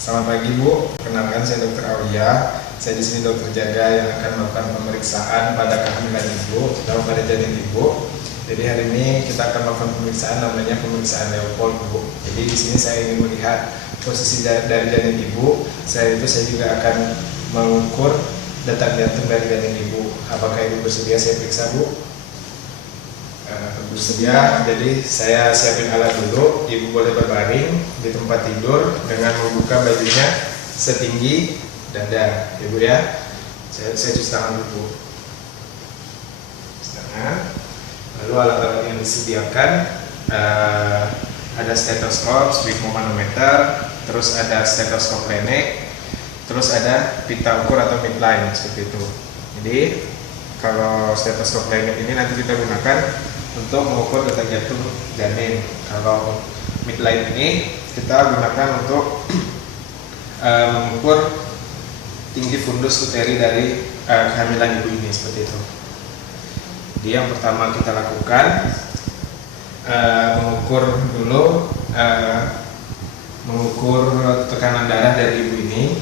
Selamat pagi Bu, kenalkan saya Dr. Aulia. Saya di sini dokter jaga yang akan melakukan pemeriksaan pada kehamilan Ibu, terutama pada janin Ibu. Jadi hari ini kita akan melakukan pemeriksaan namanya pemeriksaan Leopold Bu. Jadi di sini saya ingin melihat posisi dari janin Ibu. Saya juga akan mengukur detak jantung dari janin Ibu. Apakah Ibu bersedia saya periksa Bu? Bersedia, jadi saya siapin alat dulu. Ibu boleh berbaring di tempat tidur dengan membuka bajunya setinggi dada, Ibu ya. Saya cuci tangan dulu. Cuci tangan. Lalu alat-alat yang disediakan ada stetoskop, sphygmomanometer, terus ada stetoskop Lennec, terus ada pita ukur atau midline seperti itu. Jadi kalau stetoskop Lennec ini nanti kita gunakan untuk mengukur detak jantung janin. Kalau midline ini kita gunakan untuk mengukur tinggi fundus uteri dari kehamilan ibu ini, seperti itu. Jadi yang pertama kita lakukan mengukur dulu mengukur tekanan darah dari ibu ini.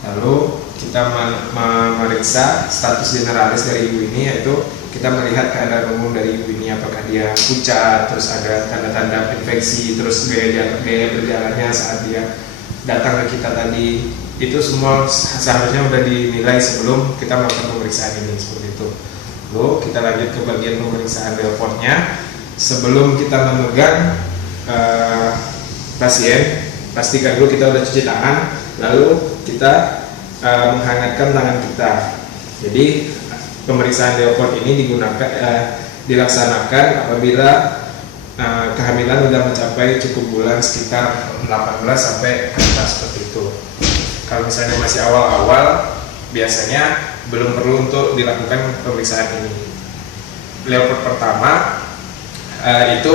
Lalu kita memeriksa status generalis dari ibu ini, yaitu kita melihat keadaan umum dari ibu ini, apakah dia pucat, terus ada tanda-tanda infeksi, terus gaya berjalannya saat dia datang ke kita tadi, itu semua seharusnya sudah dinilai sebelum kita melakukan pemeriksaan ini, seperti itu. Lalu kita lanjut ke bagian pemeriksaan Leopoldnya. Sebelum kita memegang pasien, pastikan dulu kita udah cuci tangan, lalu kita menghangatkan tangan kita. Jadi pemeriksaan Leopold ini dilaksanakan apabila kehamilan sudah mencapai cukup bulan sekitar 18 sampai ke atas, seperti itu. Kalau misalnya masih awal-awal, biasanya belum perlu untuk dilakukan pemeriksaan ini. Leopold pertama itu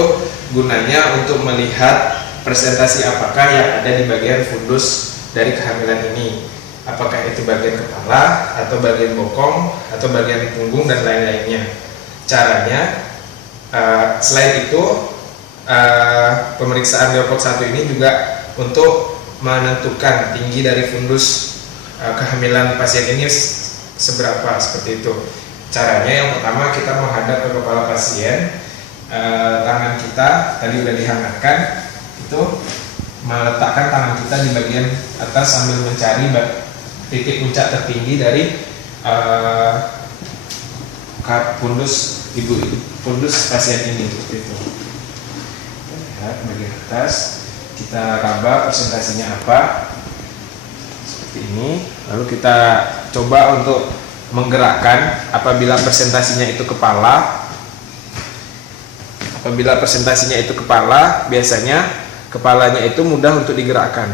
gunanya untuk melihat presentasi apakah yang ada di bagian fundus dari kehamilan ini. Apakah itu bagian kepala, atau bagian bokong, atau bagian punggung, dan lain-lainnya. Caranya, selain itu, pemeriksaan Leopold 1 ini juga untuk menentukan tinggi dari fundus kehamilan pasien ini seberapa, seperti itu. Caranya yang pertama kita menghadap ke kepala pasien, tangan kita tadi sudah dihangatkan, itu meletakkan tangan kita di bagian atas sambil mencari titik puncak tertinggi dari fundus fundus pasien ini, seperti itu. Lihat bagian atas, kita raba presentasinya apa, seperti ini. Lalu kita coba untuk menggerakkan apabila presentasinya itu kepala. Apabila presentasinya itu kepala, biasanya kepalanya itu mudah untuk digerakkan,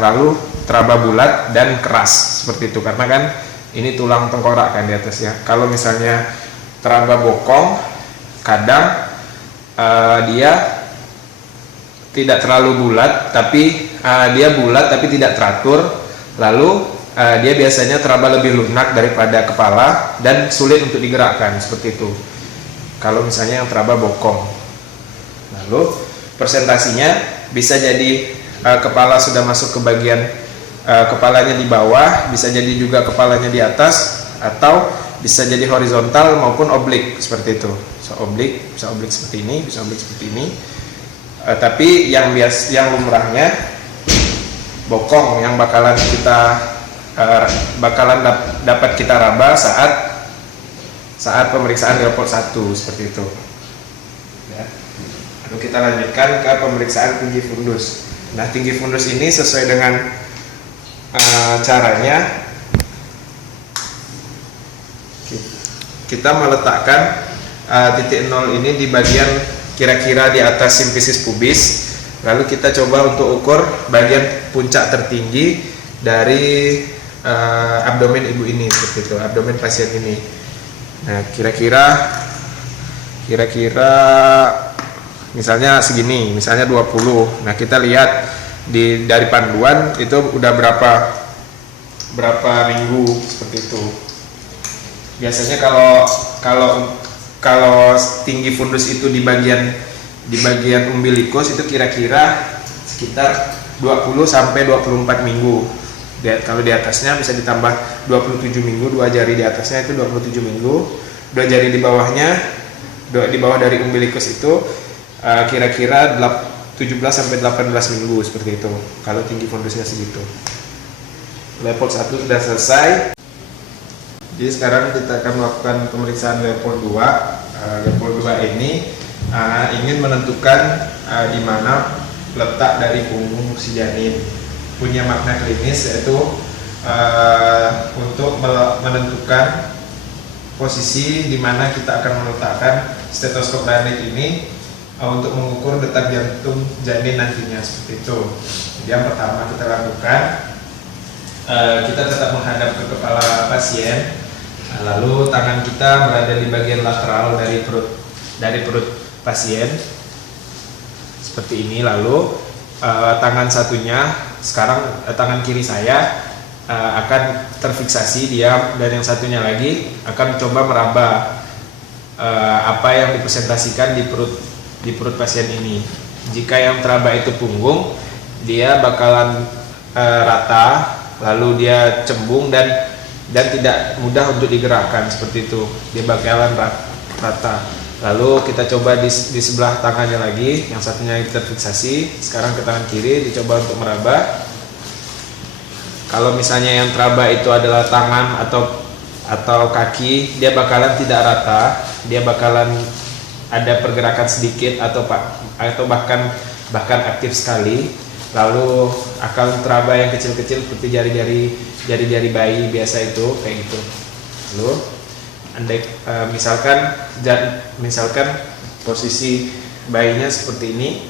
lalu teraba bulat dan keras, seperti itu, karena kan ini tulang tengkorak kan di atas ya. Kalau misalnya teraba bokong, kadang dia tidak terlalu bulat, tapi dia bulat tapi tidak teratur, lalu dia biasanya teraba lebih lunak daripada kepala dan sulit untuk digerakkan, seperti itu. Kalau misalnya yang teraba bokong, lalu presentasinya bisa jadi kepala sudah masuk ke bagian kepalanya di bawah, bisa jadi juga kepalanya di atas, atau bisa jadi horizontal maupun oblik, seperti itu. Bisa oblik seperti ini, bisa oblik seperti ini. Tapi yang lumrahnya bokong yang bakalan dapat kita raba saat pemeriksaan Leopold 1, seperti itu. Ya. Lalu kita lanjutkan ke pemeriksaan tinggi fundus. Nah, tinggi fundus ini sesuai dengan caranya kita meletakkan titik 0 ini di bagian kira-kira di atas simfisis pubis. Lalu kita coba untuk ukur bagian puncak tertinggi dari abdomen ibu ini, seperti itu, abdomen pasien ini. Nah, kira-kira misalnya segini, misalnya 20. Nah, kita lihat dari panduan itu udah berapa minggu, seperti itu. Biasanya kalau tinggi fundus itu di bagian umbilikus itu kira-kira sekitar 20 sampai 24 minggu. Kalau di atasnya bisa ditambah 27 minggu, 2 jari di atasnya itu 27 minggu, 2 jari di bawahnya, di bawah dari umbilikus itu kira-kira 17 sampai 18 minggu seperti itu. Kalau tinggi fundusnya segitu. Level 1 sudah selesai. Jadi sekarang kita akan melakukan pemeriksaan level 2. Level 2 ini ingin menentukan di mana letak dari punggung si janin. Punya makna klinis yaitu untuk menentukan posisi di mana kita akan meletakkan stetoskop Leydig ini untuk mengukur detak jantung janin nantinya seperti itu. Yang pertama kita lakukan, kita tetap menghadap ke kepala pasien, lalu tangan kita berada di bagian lateral dari perut pasien seperti ini. Lalu tangan satunya sekarang tangan kiri saya akan terfiksasi diam, dan yang satunya lagi akan coba meraba apa yang dipresentasikan di perut pasien ini. Jika yang teraba itu punggung, dia bakalan rata, lalu dia cembung dan tidak mudah untuk digerakkan seperti itu. Dia bakalan rata. Lalu kita coba di sebelah tangannya lagi, yang satunya terfiksasi. Sekarang ke tangan kiri dicoba untuk meraba. Kalau misalnya yang teraba itu adalah tangan atau kaki, dia bakalan tidak rata, dia bakalan ada pergerakan sedikit atau bahkan aktif sekali. Lalu akan teraba yang kecil-kecil seperti jari-jari bayi biasa itu kayak gitu. Lalu misalkan posisi bayinya seperti ini,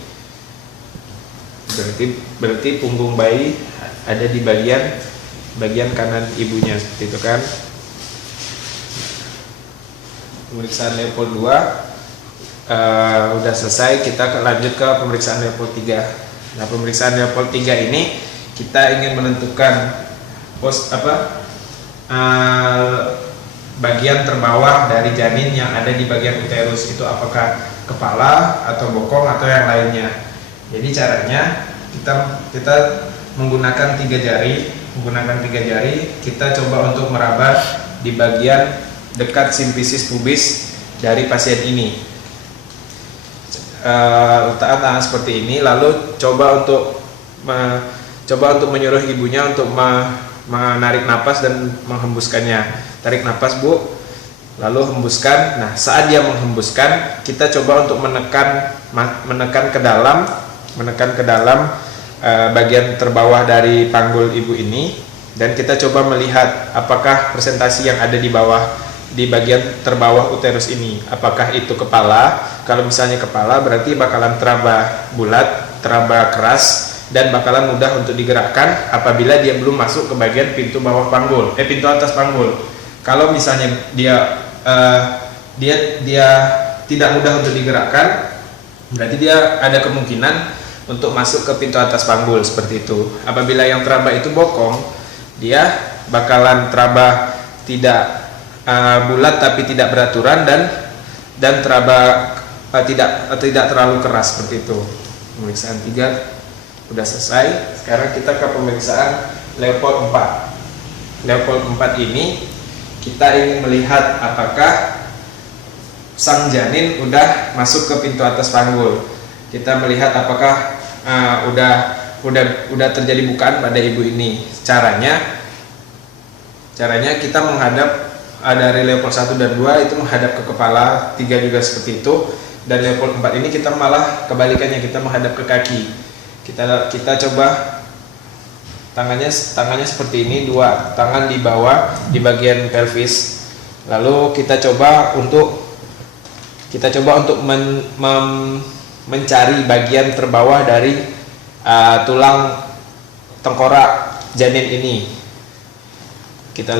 berarti punggung bayi ada di bagian kanan ibunya seperti itu kan. Pemeriksaan level 2 udah selesai. Kita lanjut ke pemeriksaan level 3. Nah, pemeriksaan level 3 ini kita ingin menentukan bagian terbawah dari janin yang ada di bagian uterus itu, apakah kepala atau bokong atau yang lainnya. Jadi caranya kita menggunakan 3 jari, kita coba untuk meraba di bagian dekat simfisis pubis dari pasien ini. Letakkan tangan seperti ini, lalu coba untuk menyuruh ibunya untuk menarik napas dan menghembuskannya. Tarik napas, Bu, lalu hembuskan. Nah, saat dia menghembuskan, kita coba untuk menekan ke dalam bagian terbawah dari panggul ibu ini, dan kita coba melihat apakah presentasi yang ada di bagian terbawah uterus ini, apakah itu kepala. Kalau misalnya kepala, berarti bakalan teraba bulat, teraba keras, dan bakalan mudah untuk digerakkan apabila dia belum masuk ke bagian pintu atas panggul. Kalau misalnya dia tidak mudah untuk digerakkan, berarti dia ada kemungkinan untuk masuk ke pintu atas panggul seperti itu. Apabila yang teraba itu bokong, dia bakalan teraba tidak bulat tapi tidak beraturan, dan teraba tidak terlalu keras seperti itu. Pemeriksaan 3 udah selesai. Sekarang kita ke pemeriksaan level 4. Level 4 ini kita ingin melihat apakah sang janin udah masuk ke pintu atas panggul. Kita melihat apakah udah terjadi bukaan pada ibu ini. Caranya kita menghadap dari level 1 dan 2 itu menghadap ke kepala, 3 juga seperti itu, dan level 4 ini kita malah kebalikannya, kita menghadap ke kaki. Kita coba tangannya seperti ini, 2 tangan di bawah di bagian pelvis. Lalu kita coba untuk mencari bagian terbawah dari tulang tengkorak janin ini. Kita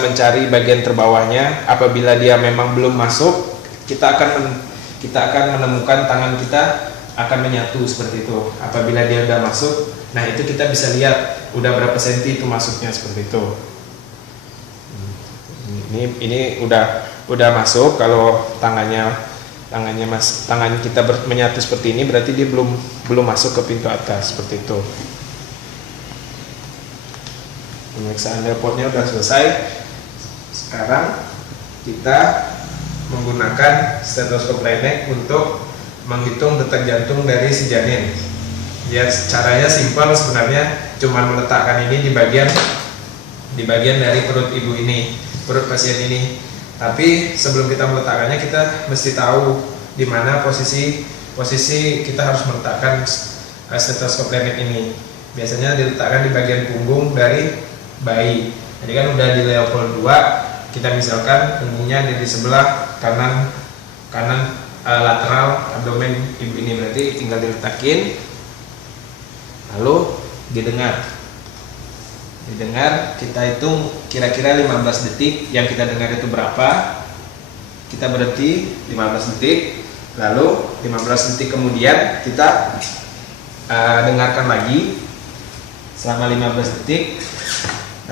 mencari bagian terbawahnya. Apabila dia memang belum masuk, kita akan menemukan tangan kita akan menyatu seperti itu. Apabila dia udah masuk, nah itu kita bisa lihat udah berapa senti itu masuknya seperti itu. Ini udah masuk. Kalau tangan kita menyatu seperti ini, berarti dia belum masuk ke pintu atas seperti itu. Pemeriksaan Leopoldnya sudah selesai. Sekarang kita menggunakan stetoskop Leinecke untuk menghitung detak jantung dari si janin. Ya, caranya simpel sebenarnya, cuma meletakkan ini di bagian dari perut ibu ini, perut pasien ini. Tapi sebelum kita meletakkannya, kita mesti tahu di mana posisi kita harus meletakkan stetoskop Leinecke ini. Biasanya diletakkan di bagian punggung dari bayi. Jadi kan udah di Leopold 2, kita misalkan punggungnya di sebelah kanan lateral abdomen ibu ini, berarti tinggal diletakin lalu didengar, kita hitung kira-kira 15 detik yang kita dengar itu berapa, kita berhenti 15 detik, lalu 15 detik kemudian kita dengarkan lagi selama 15 detik,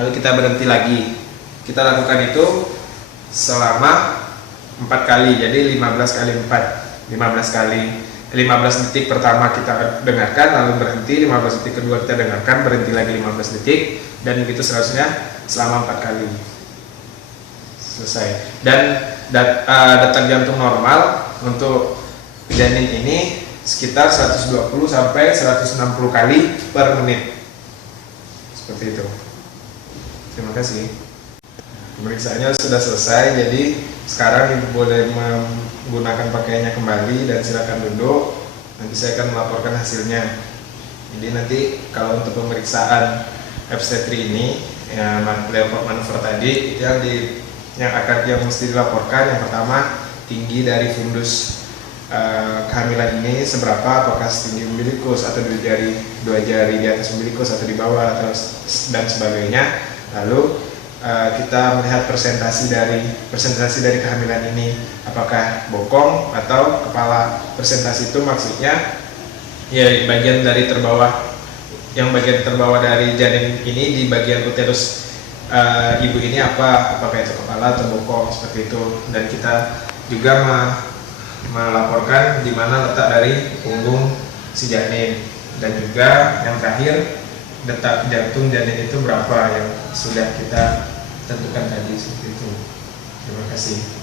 lalu kita berhenti lagi. Kita lakukan itu selama 4 kali, jadi 15 kali 4, 15 detik pertama kita dengarkan, lalu berhenti, 15 detik kedua kita dengarkan, berhenti lagi 15 detik, dan begitu seterusnya selama 4 kali. Selesai. Dan detak jantung normal untuk janin ini sekitar 120 sampai 160 kali per menit. Seperti itu. Terima kasih. Pemeriksaannya sudah selesai, jadi sekarang ibu boleh menggunakan pakaiannya kembali dan silakan duduk. Nanti saya akan melaporkan hasilnya. Jadi nanti kalau untuk pemeriksaan obstetri ini, Leopold manuver tadi, yang mesti dilaporkan, yang pertama tinggi dari fundus kehamilan ini seberapa, apakah setinggi umbilikus atau dua jari di atas umbilikus atau di bawah atau dan sebagainya. Lalu kita melihat presentasi dari kehamilan ini, apakah bokong atau kepala. Presentasi itu maksudnya ya bagian terbawah dari janin ini, di bagian uterus ibu ini apakah itu kepala atau bokong, seperti itu. Dan kita juga melaporkan di mana letak dari punggung si janin, dan juga yang terakhir detak jantung janin itu berapa yang sudah kita tentukan tadi, seperti itu. Terima kasih.